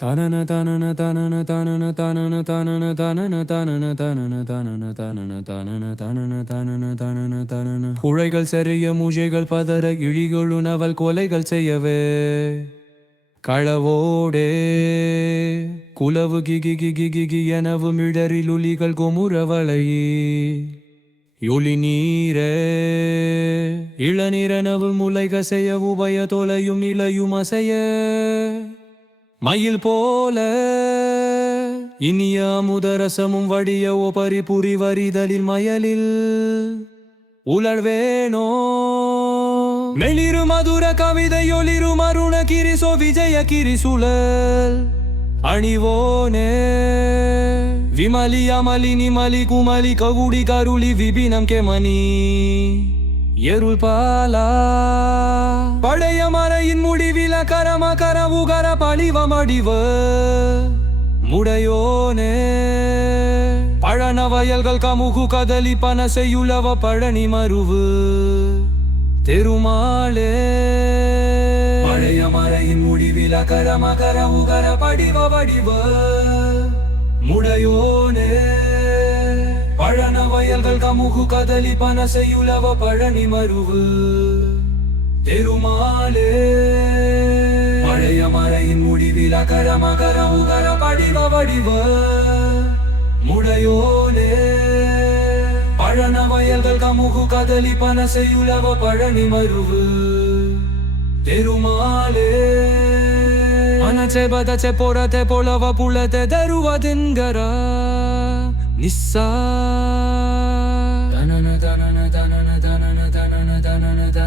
தனன தானன தானன தனன தானன தானன தானன தனன தனன தானன தானன தானன தானன தானன தனன தனன புழைகள் சரிய மூஜைகள் பதற இழிகள் உணவல் கொலைகள் செய்யவே களவோடே குலவு கிகி கிகி கிகி எனவும் இடரில் உலிகள் கொமுறவளையே யொலி நீரே இளநீரனவும் முலைக செய்ய உபய தொலையும் இலையும் அசைய மயில் போல இனிய முதரசமும் வடிய ஒபரி புரி வரிதலில் மயலில் உலர்வேனோ மெளிரு மதுர கவிதை ஒளிரு மருண கிரிசோ விஜய கிரிசுழல் அணிவோனே. விமலி அமலி நிமலி குமலி ககுடி கருளி விபினம் கெமணி எருள் பாலா பழைய மறையின் முடிவில கரம கரவு கர பழிவ மடிவு முடையோனே. பழன வயல்கள் கமுகு கதலி பனசையுளவ பழனி மருவு. தெருமாளே. பழைய மறையின் முடிவில கரம கரவு கர படிவ வடிவு முடையோனே. பழன வயல்கள் கமுகு கதலி பனசையுலவ பழனி மருவு. தெருமாலே. பழைய மறையின் முடிவில் அகர மகர உகர படிவ வடிவ. முடையோனே பழன வயல்கள் கமுகு கதலி பனசையுலவ பழனி மருவு. தெருமாலே. மனச்சே பதச்சே பொறத்தே பொலவ புலத்தே தருவதுங்கர நிஸ்ஸா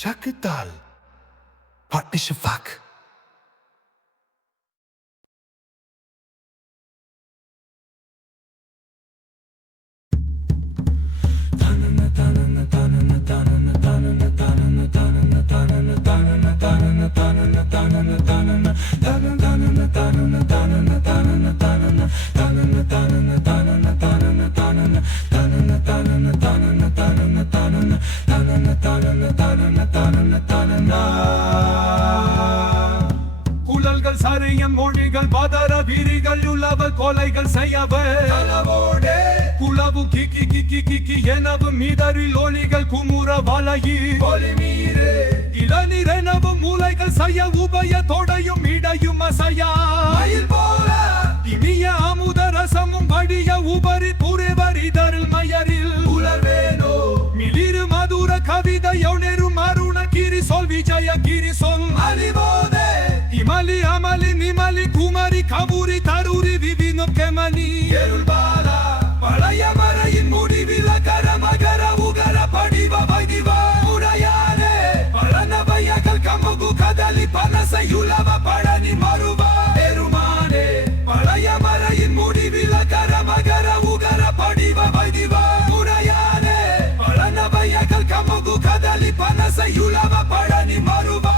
Şakıtal Partnership Fuck. குழல்கள் சரையம் மொழிகள் பதர விரிகள் உள்ளவர் கொலைகள் செய்யவர். குளவு கிக்கி கிக்கி கிக்கி எனவு மீதரில் ஒளிகள் குமுற வலையில். செய்ய உபய தொடையும் இடையும் அசையா இனிய அமுத ரசமும் வடிய உபரி புரிவரிதரில் மயரில். உலர்வேனோ. மிளிரு மதுர கவிதை எவனெரும் அருண கிரி சொல் விஜய கிரி சொல் அறிவோதே இமலி அமலி நிமலி குமரி கபூரி தரூரி விபினும் கெமனி எருள்பாலா. பழைய மறையின் முடிவில் அகர மகர உகர படிவ பரலி பரசையுலவ பழனி மறுவ பெருமானே பழைய மறையின் முடிவில கர மகர உகர படிவ வடிவ முறையானே பழனவையகள் கமுகு கதலி பனசையுலவ பழனி மறுவ